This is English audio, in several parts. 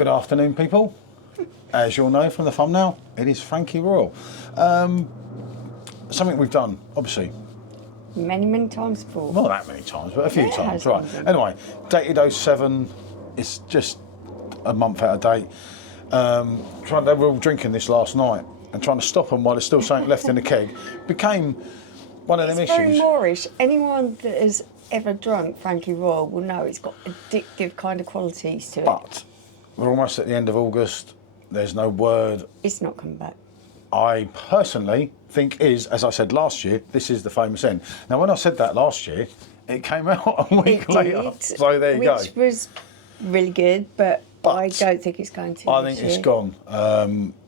Good afternoon, people. As you'll know from the thumbnail, it is Frankie Royal. Something we've done, obviously. Many times before. Not that many times, but a few times, right. Anyway, dated 07, it's just a month out of date. They were all drinking this last night and trying to stop them while there's still something left in the keg became one of them issues. It's very Moorish. Anyone that has ever drunk Frankie Royal will know it's got addictive kind of qualities to it. But we're almost at the end of August. There's no word. It's not coming back. I personally think is, as I said last year, this is the famous end. Now, when I said that last year, it came out a week later. So there you go. Which was really good, but I don't think it's going to. I think it's gone. I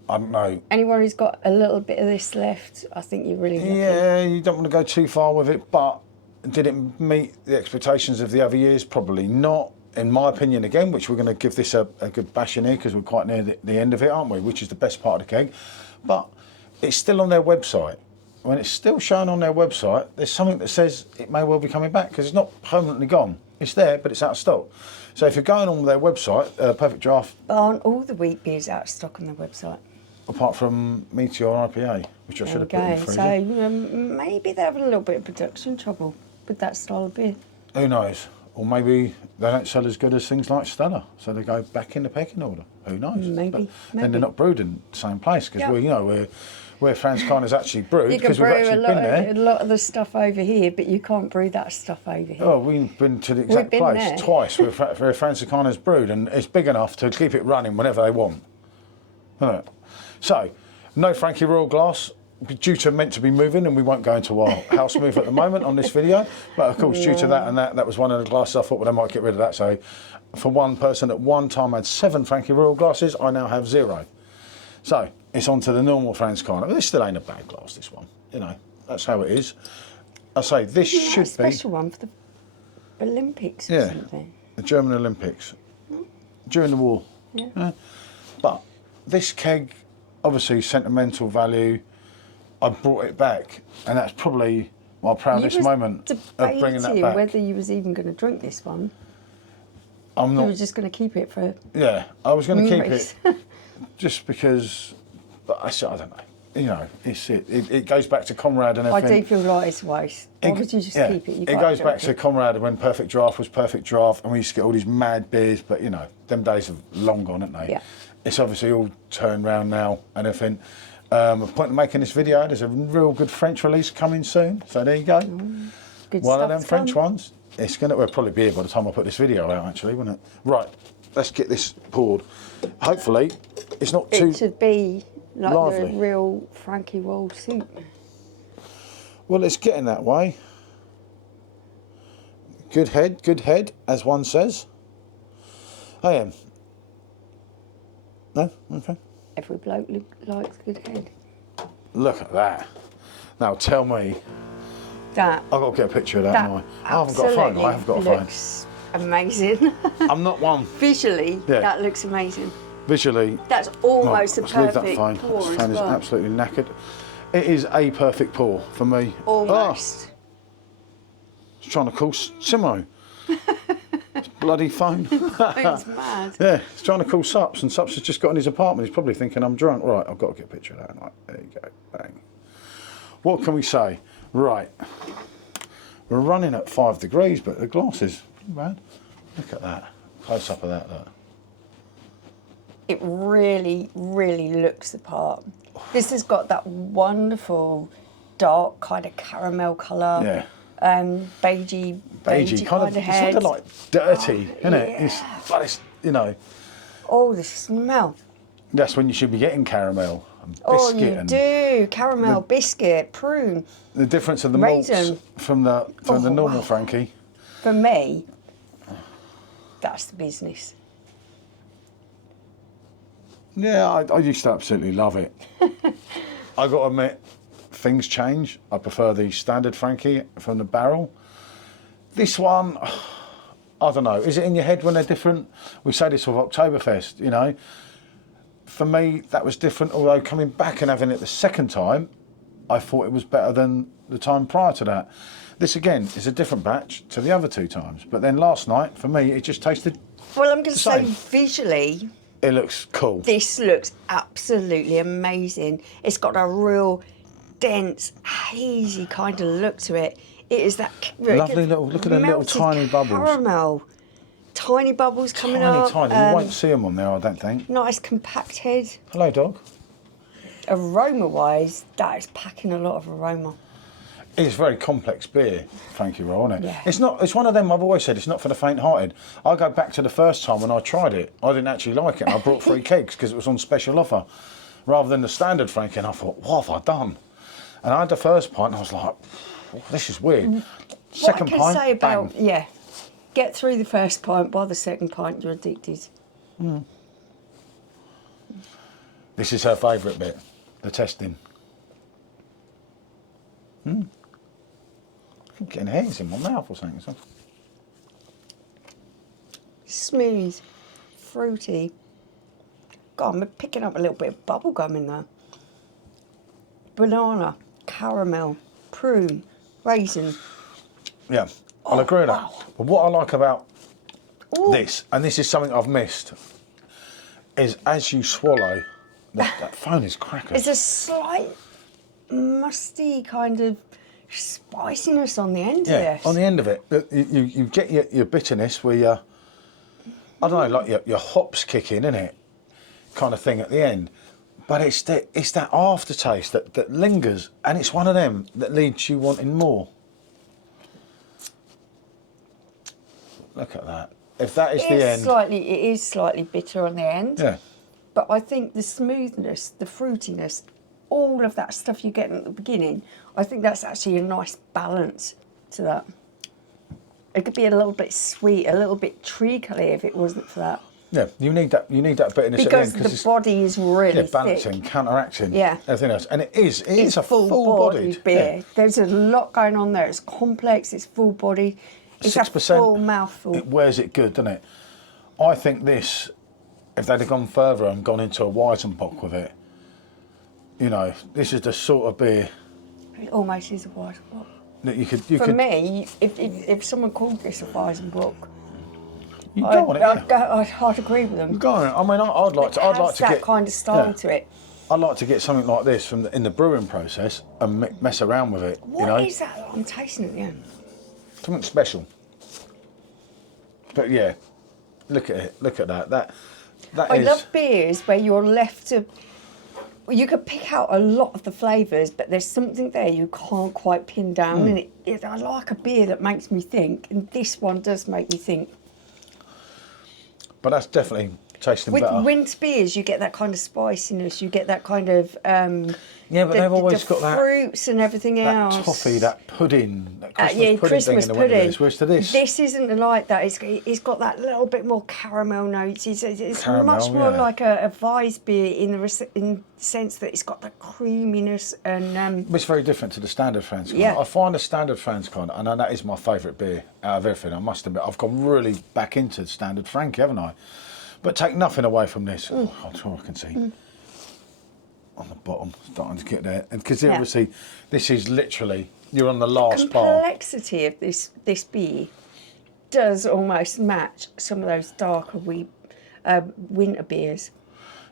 don't know. Anyone who's got a little bit of this left, I think you're really lucky. Yeah, you don't want to go too far with it, but did it meet the expectations of the other years? Probably not. In my opinion, again, which we're going to give this a good bash in here because we're quite near the end of it, aren't we? Which is the best part of the keg. But it's still on their website. When it's still shown on their website, there's something that says it may well be coming back because it's not permanently gone. It's there, but it's out of stock. So if you're going on their website, Perfectdraft... Aren't all the wheat beers out of stock on their website? Apart from Meteor IPA, which I should have put in the freezer. So maybe they're having a little bit of production trouble with that style of beer. Who knows? Or maybe they don't sell as good as things like Stella, so they go back in the pecking order. Who knows? Maybe. Then they're not brewed in the same place because where Franskaner's actually brewed because we've actually been there. A lot of the stuff over here, but you can't brew that stuff over here. Oh, we've been to the exact place twice where Franskaner's brewed, and it's big enough to keep it running whenever they want. Isn't it? So, no Frankie Royal glass. Due to meant to be moving, and we won't go into our house move at the moment on this video, but of course due to that and that was one of the glasses I thought, well, I might get rid of that. So for one person at one time had 7 Frankie Royal glasses, I now have 0. So it's on to the normal Franskaner. This still ain't a bad glass, this one, you know, that's how it is. I say this should be a special one for the Olympics or something. The German Olympics during the war. But this keg, obviously sentimental value. I brought it back, and that's probably my proudest moment of bringing that back. Whether you was even going to drink this one. I'm not. You were just going to keep it for. Yeah, I was going to keep it, just because. But I don't know. You know, it goes back to Comrade and everything. I do feel like it's a waste. Why would you just keep it? It goes back to Comrade when Perfectdraft was Perfectdraft, and we used to get all these mad beers. But you know, them days have long gone, haven't they? Yeah. It's obviously all turned round now and everything. The point of making this video, there's a real good French release coming soon. So there you go. Good One of them French ones. It's going to probably be here by the time I put this video out, actually, won't it? Right, let's get this poured. Hopefully, it's not too It should be like lively. the real Frankie Royal soup. Well, it's getting that way. Good head, as one says. I am. No? Okay. Every bloke likes a good head. Look at that. Now tell me. That. I've got to get a picture of that, haven't I? I haven't got a phone. I have got a phone. Looks amazing. I'm not one. Visually, that looks amazing. Visually. That's almost a let's leave perfect that phone. pour That as phone is well. absolutely knackered. It is a perfect pour for me. Almost. It's trying to call Simo. It's bloody phone. It's mad. Yeah, it's trying to call Sups, and Sups has just got in his apartment. He's probably thinking I'm drunk. Right, I've got to get a picture of that. Right, there you go. Bang. What can we say? Right. We're running at 5 degrees, but the glass is pretty bad. Look at that. Close up of that, look. It really looks the part. This has got that wonderful dark kind of caramel colour. Yeah. Beigey kind of head. It's kind of like dirty, isn't it? But it's, you know. Oh, the smell. That's when you should be getting caramel and biscuit. Oh, you do. Caramel, biscuit, prune. The difference of the raisin. malts from the normal Frankie. For me, that's the business. Yeah, I used to absolutely love it. I got to admit, things change. I prefer the standard Frankie from the barrel. This one, I don't know. Is it in your head when they're different? We say this with Oktoberfest, you know. For me, that was different. Although coming back and having it the second time, I thought it was better than the time prior to that. This again is a different batch to the other 2 times. But then last night, for me, it just tasted Well, I'm going to say same. visually, It looks cool. This looks absolutely amazing. It's got a real dense, hazy kind of look to it. It is that Lovely little, look at the little tiny bubbles. Caramel. Tiny bubbles coming up. Tiny. You won't see them on there, I don't think. Nice compact head. Hello, dog. Aroma-wise, that is packing a lot of aroma. It's very complex beer, Thankyou Roll, isn't it? Yeah. It's not. It's one of them. I've always said it's not for the faint-hearted. I go back to the first time when I tried it. I didn't actually like it. And I brought 3 kegs because it was on special offer, rather than the standard Frankie. And I thought, what have I done? And I had the first pint, and I was like, this is weird. Second pint, What I can say about bang. get through the first pint. By the second pint, you're addicted. This is her favourite bit, the testing. I'm getting hairs in my mouth or something. Smooth, fruity. God, I'm picking up a little bit of bubble gum in there. Banana, caramel, prune, raisin. Yeah, I'll agree with that. wow. But what I like about this, and this is something I've missed, is as you swallow, that phone is crackers. There's a slight musty kind of spiciness on the end of this. On the end of it, you get your bitterness where I don't know, like your hops kick in, innit? Kind of thing at the end. But it's that aftertaste that lingers, and it's one of them that leads you wanting more. Look at that. If that is the end. It is slightly bitter on the end. Yeah. But I think the smoothness, the fruitiness, all of that stuff you get at the beginning, I think that's actually a nice balance to that. It could be a little bit sweet, a little bit treacly if it wasn't for that. Yeah, you need that bitterness because at the end. the body is really balancing, thick. counteracting everything else. And it's a full-bodied beer. Yeah. There's a lot going on there. It's complex, it's full-bodied. It's 6%, a full mouthful. It wears it good, doesn't it? I think this, if they'd have gone further and gone into a Weizenbock with it, you know, this is the sort of beer It almost is a Weizenbock. that you could. For me, if someone called this a Weizenbock, I'd agree with them. Go on. I mean, I'd like to that get kind of style to it. I'd like to get something like this in the brewing process and mess around with it. What is that I'm tasting at the end? Something special. But yeah, look at it. Look at that. That I is. love beers where you're left to. You can pick out a lot of the flavours, but there's something there you can't quite pin down. And I like a beer that makes me think, and this one does make me think. But that's definitely tasting better. With winter beers, you get that kind of spiciness. You get that kind of but they've always got that fruits and everything else. That toffee, that pudding, that Christmas thing in the pudding. winter. Whereas to this isn't like that. It's got that little bit more caramel notes. It's Caramel, much more yeah. like a Weissbier in the sense that it's got that creaminess and. It's very different to the standard Franiskaner. Yeah. I find the standard Franiskaner, and that is my favourite beer out of everything. I must admit, I've gone really back into standard Frankie, haven't I? But take nothing away from this. Oh, that's all I can see. On the bottom, starting to get there. And because obviously, this is literally, you're on the last bar. The complexity of this beer does almost match some of those darker winter beers.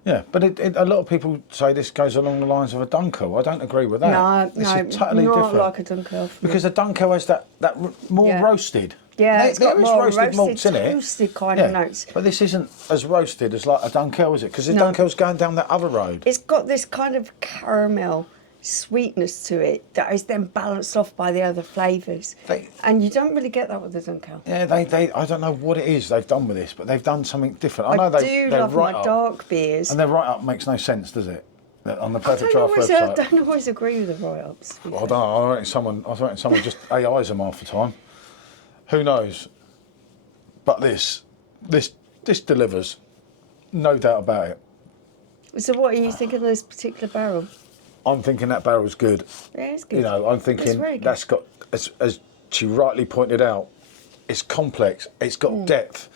Yeah, but a lot of people say this goes along the lines of a Dunkel. I don't agree with that. No, this is totally not different. like a Dunkel. Because the Dunkel has that more roasted. Yeah, it's got more roasted malts in it. toasted kind of notes. But this isn't as roasted as like a Dunkel, is it? Because the Dunkel's going down that other road. It's got this kind of caramel sweetness to it that is then balanced off by the other flavours. And you don't really get that with the Dunkel. Yeah, I don't know what it is they've done with this, but they've done something different. I do love my dark beers. And their write-up makes no sense, does it? On the Perfectdraft website. I don't always agree with the write-ups. Well, I don't know. I reckon someone just AIs them half the time. Who knows? But this delivers, no doubt about it. So what are you thinking of this particular barrel? I'm thinking that barrel's good. Yeah, it's good. You know, I'm thinking that's got, as she rightly pointed out, it's complex, it's got depth.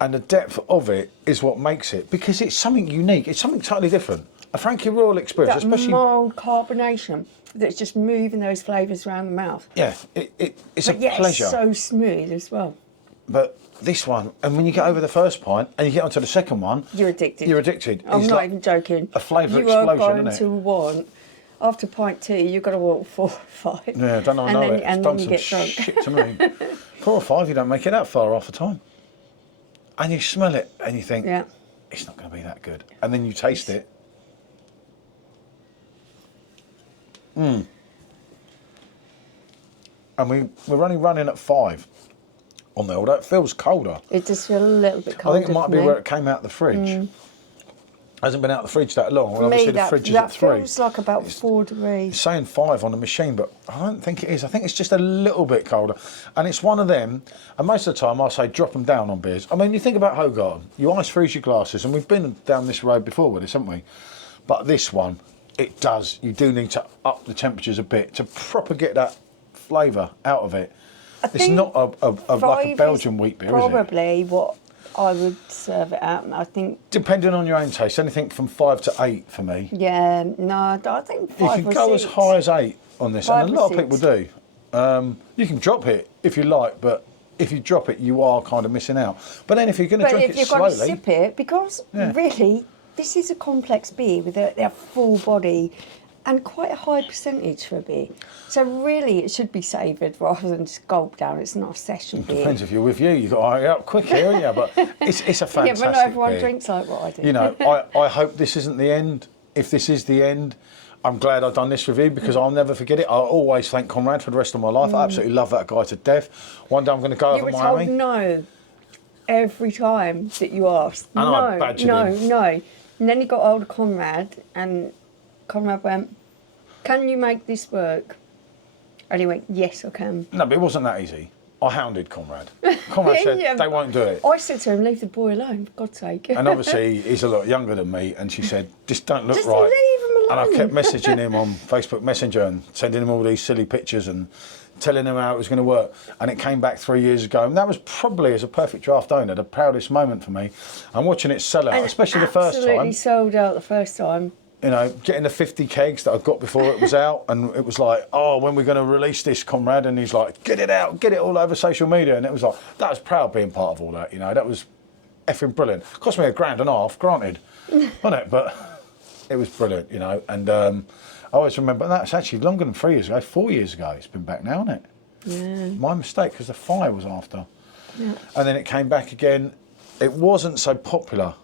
And the depth of it is what makes it, because it's something unique, it's something totally different. A Frankie Royal experience, that especially mild carbonation that's just moving those flavours around the mouth. Yeah, it's a pleasure. pleasure. It's so smooth as well. But this one, and when you get over the first pint and you get onto the second one, you're addicted. You're addicted. I'm It's not like even joking. a flavour you are explosion, going isn't it? to want, after pint 2, you've got to want 4 or 5. Yeah, I don't know. I and know then, it. It's and done then you some get drunk. shit to me. 4 or 5, you don't make it that far half the time, and you smell it and you think, Yeah. it's not going to be that good, and then you taste it. And we're only running at 5 on there, although it feels colder. It just feels a little bit I colder. think it might be where it came out the fridge. Hasn't been out the fridge that long. For Well, me, obviously the fridge is at 3. that feels like about 4 degrees. It's saying 5 on the machine, but I don't think it is. I think it's just a little bit colder. And it's one of them, and most of the time I say drop them down on beers. I mean, you think about Hogarth, you ice freeze your glasses, and we've been down this road before with this, haven't we? But this one, it does. You do need to up the temperatures a bit to proper get that flavour out of it. It's not like a Belgian wheat beer, is it? Probably what I would serve it at. I think. Depending on your own taste, anything from 5 to 8 for me. Yeah, no, I think 5 You or can go 6. as high as 8 on this, 5 and a or lot of people 6. do. You can drop it if you like, but if you drop it, you are kind of missing out. But then if you're going to But drink if it you're going to slowly, sip it, because really, this is a complex beer with a full body and quite a high percentage for a beer. So really, it should be savoured rather than just gulped down. It's not a session beer. depends if you're with you. You've got to hurry up quick here, haven't you? But it's a fantastic Yeah, but not everyone beer. drinks like what I do. You know, I hope this isn't the end. If this is the end, I'm glad I've done this review because I'll never forget it. I'll always thank Conrad for the rest of my life. I absolutely love that guy to death. One day I'm going to go You over were told Miami. no every time that you asked. And I badgered him. No. And then he got hold of Conrad, and Conrad went, "Can you make this work?" And he went, "Yes, I can." No, but it wasn't that easy. I hounded Conrad. Conrad said, they won't do it. I said to him, "Leave the boy alone, for God's sake." And obviously, he's a lot younger than me, and she said, just don't look Just right. leave him And I alone. kept messaging him on Facebook Messenger and sending him all these silly pictures and telling him how it was going to work. And it came back 3 years ago. And that was probably, as a Perfect Draft owner, the proudest moment for me. And watching it sell out, And especially the first absolutely time. sold out the first time. You know, getting the 50 kegs that I got before it was out, and it was like, oh, when we're going to release this, Conrad? And he's like, get it out, get it all over social media. And it was like, that was proud being part of all that, you know, that was effing brilliant. Cost me £1.50, granted, wasn't it? But it was brilliant, you know, and I always remember, that's actually longer than 3 years ago, 4 years ago, it's been back now, isn't it? Yeah. My mistake, because the fire was after. Yeah. And then it came back again. It wasn't so popular.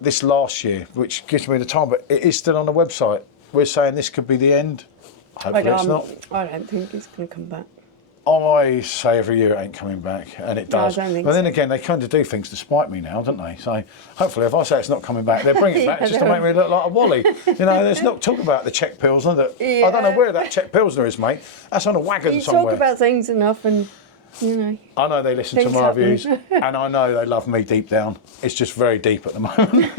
This last year, which gives me the time, but it is still on the website. We're saying this could be the end. Hopefully it's not. I don't think it's going to come back. I say every year it ain't coming back, and it does. I don't think but then so. again, they kind of do things to spite me now, don't they? So hopefully, if I say it's not coming back, they'll bring it back Yeah, just to make me look like a wally. You know, there's not talk about the Czech Pilsner. That I don't know where that Czech Pilsner is, mate. That's on a wagon You somewhere. talk about things enough, and you know. I know they listen to Things my happen. reviews, and I know they love me deep down. It's just very deep at the moment.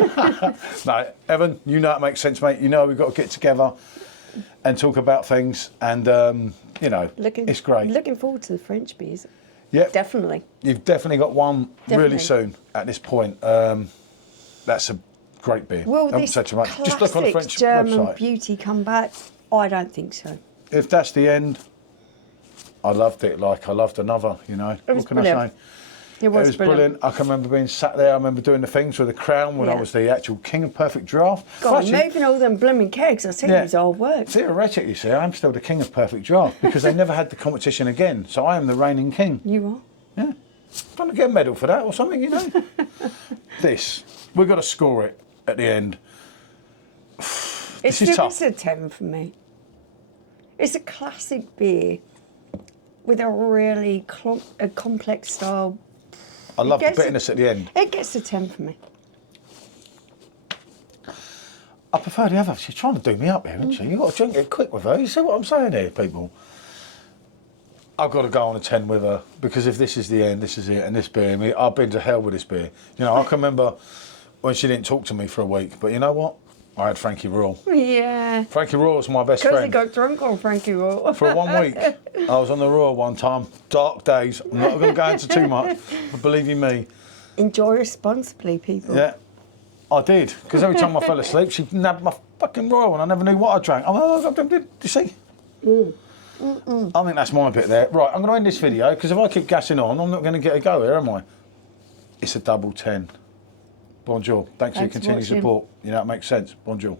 No, Evan, you know it makes sense, mate. You know we've got to get together and talk about things, and you know, it's great. Looking forward to the French beers. Yeah, Definitely. you've definitely got one really Definitely. soon at this point. That's a great beer. Will I haven't this said too much. Just look on the classic French German website. beauty come back? I don't think so. If that's the end, I loved it like I loved another, you know. It was What can I brilliant. say? It was brilliant. I can remember being sat there. I remember doing the things with the crown when I Yeah. was the actual king of Perfect Draft. God, Well, actually, moving all them blooming kegs, I think Yeah. it was hard work. theoretically, see, I'm still the king of Perfect Draft because they never had the competition again. So I am the reigning king. You are. Yeah. Trying to get a medal for that or something, you know. This, we've got to score it at the end. It's is tough. It's a 10 for me. It's a classic beer with a really a complex style. I love the gets a- bitterness at the end. It gets a 10 for me. I prefer the other. She's trying to do me up here, isn't she? You've got to drink it quick with her. You see what I'm saying here, people? I've got to go on a 10 with her because if this is the end, this is it. And this beer, I've been to hell with this beer. You know, I can remember when she didn't talk to me for a week. But you know what? I had Frankie Royal. Yeah. Frankie Royal was my best Because he friend. got drunk on Frankie Royal. For 1 week, I was on the Royal one time. Dark days. I'm not going to go into too much, but believe you me, Enjoy responsibly, people. yeah, I did. Because every time I fell asleep, she nabbed my fucking Royal and I never knew what I drank. I'm like, oh, did you see? I think that's my bit there. Right, I'm going to end this video because if I keep gassing on, I'm not going to get a go here, am I? It's a double 10. Bonjour. Thanks for your continued support. You know, it makes sense. Bonjour.